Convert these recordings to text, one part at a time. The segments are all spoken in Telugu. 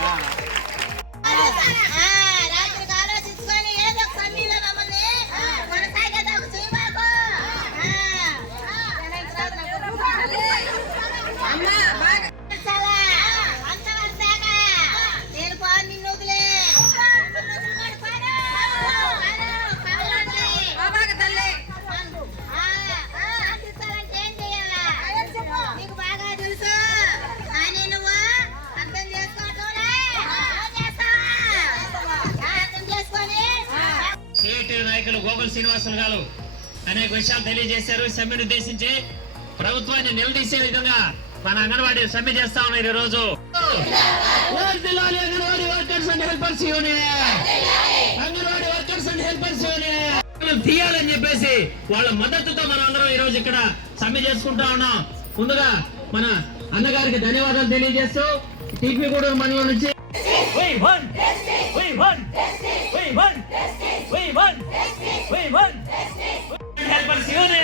นะ శ్రీనివాసులు గారు అనేక విషయాలు తెలియజేశారు. సమ్మెను ఉద్దేశించి ప్రభుత్వాన్ని నిలదీసే విధంగా మన అంగన్వాడీ సమ్మె చేస్తా ఉన్నారు ఈ రోజు వర్ధిల్లాలి Anganwadi workers and helpers union. Anganwadi workers and helpers union. తీయాలని చెప్పేసి వాళ్ళ మద్దతుతో మనం అందరం ఈ రోజు ఇక్కడ సమ్మె చేసుకుంటా ఉన్నాం. ముందుగా మన అన్నగారికి ధన్యవాదాలు తెలియజేస్తూ టీపీ గూడూరు మండలం నుంచి We won! We won! Helper શિવને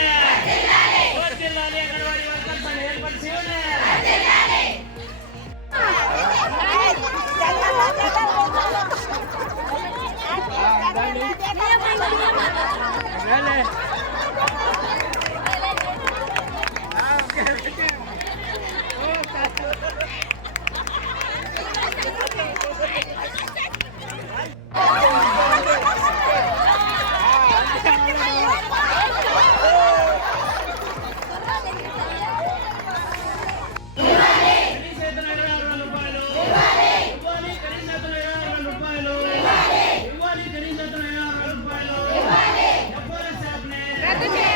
વકીલાલે અંગણવાડી વર્કર પણ હેલ્પર શિવને વકીલાલે At the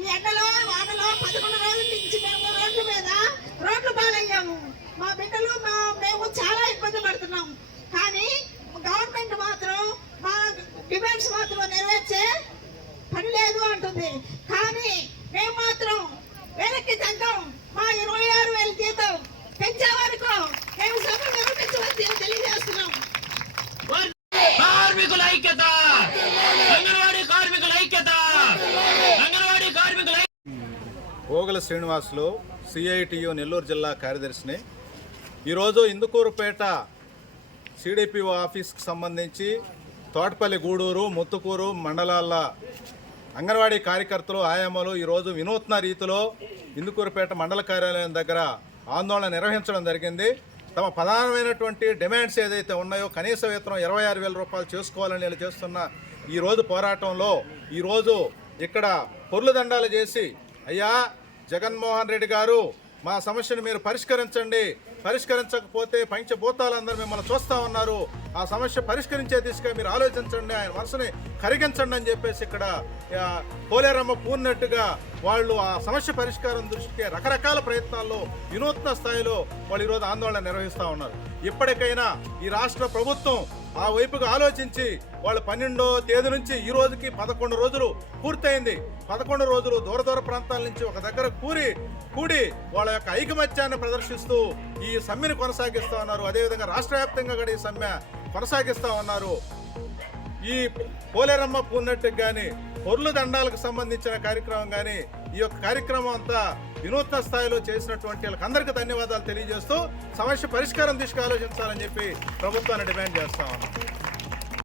ఈ ఎండలో వానలో పదకొండు రోజుల నుంచి మేము రోడ్ల మీద రోడ్లు పాలయ్యాము. మా బిడ్డలు మా మేము చాలా ఇబ్బంది పడుతున్నాం. కానీ గవర్నమెంట్ మాత్రం మా డిమాండ్స్ మాత్రం నెరవేర్చే పని లేదు అంటుంది కానీ మేము మాత్రం వెనక్కి తగ్గాం మా ఇరవై ఆరు వేల జీతం పెంచే వరకు మేము సభ నిర్వహించవద్దు తెలియజేస్తున్నాం కార్మికుల ఐక్యత అంగన్వాడీ కార్మికుల ఐక్యత అంగన్వాడీ కార్మికుల ఐక్యత ఓగల శ్రీనివాసులు సిఐటియు నెల్లూరు జిల్లా కార్యదర్శిని. ఈరోజు ఇందుకూరుపేట సిడిపిఓ ఆఫీస్కి సంబంధించి తోటపల్లి గూడూరు ముత్తుకూరు మండలాల అంగన్వాడీ కార్యకర్తలు ఆయామలు ఈరోజు వినూత్న రీతిలో ఇందుకూరుపేట మండల కార్యాలయం దగ్గర ఆందోళన నిర్వహించడం జరిగింది. తమ ప్రధానమైనటువంటి డిమాండ్స్ ఏదైతే ఉన్నాయో కనీస వేతనం ఇరవై ఆరు వేల రూపాయలు చేసుకోవాలని వీళ్ళు చేస్తున్న ఈరోజు పోరాటంలో ఈరోజు ఇక్కడ పొర్లు దండాలు చేసి అయ్యా జగన్మోహన్ రెడ్డి గారు మా సమస్యను మీరు పరిష్కరించండి. పరిష్కరించకపోతే పంచభూతాలందరూ మిమ్మల్ని చూస్తా ఉన్నారు. ఆ సమస్య పరిష్కరించే దిశగా మీరు ఆలోచించండి ఆయన మనసుని కరిగించండి అని చెప్పేసి ఇక్కడ పోలేరమ్మ పూర్ణట్టుగా వాళ్ళు ఆ సమస్య పరిష్కారం దృష్టికి రకరకాల ప్రయత్నాల్లో వినూత్న స్థాయిలో వాళ్ళు ఈరోజు ఆందోళన నిర్వహిస్తూ ఉన్నారు. ఇప్పటికైనా ఈ రాష్ట్ర ప్రభుత్వం ఆ వైపుగా ఆలోచించి వాళ్ళు పన్నెండో తేదీ నుంచి ఈ రోజుకి పదకొండు రోజులు పూర్తయింది. పదకొండు రోజులు దూర దూర ప్రాంతాల నుంచి ఒక దగ్గర కూరి కూడి వాళ్ళ యొక్క ఐకమత్యాన్ని ప్రదర్శిస్తూ ఈ సమ్మెను కొనసాగిస్తూ ఉన్నారు. అదేవిధంగా రాష్ట్ర వ్యాప్తంగా కూడా ఈ సమ్మె కొనసాగిస్తూ ఉన్నారు. ఈ పోలేరమ్మ పూర్ణట్టుకు కానీ పొర్లు దండాలకు సంబంధించిన కార్యక్రమం కానీ ఈ యొక్క కార్యక్రమం అంతా వినూత్న స్థాయిలో చేసినటువంటి వాళ్ళకందరికీ ధన్యవాదాలు తెలియజేస్తూ సమస్య పరిష్కారం తీసుకు ఆలోచించాలని చెప్పి ప్రభుత్వాన్ని డిమాండ్ చేస్తా ఉన్నాం.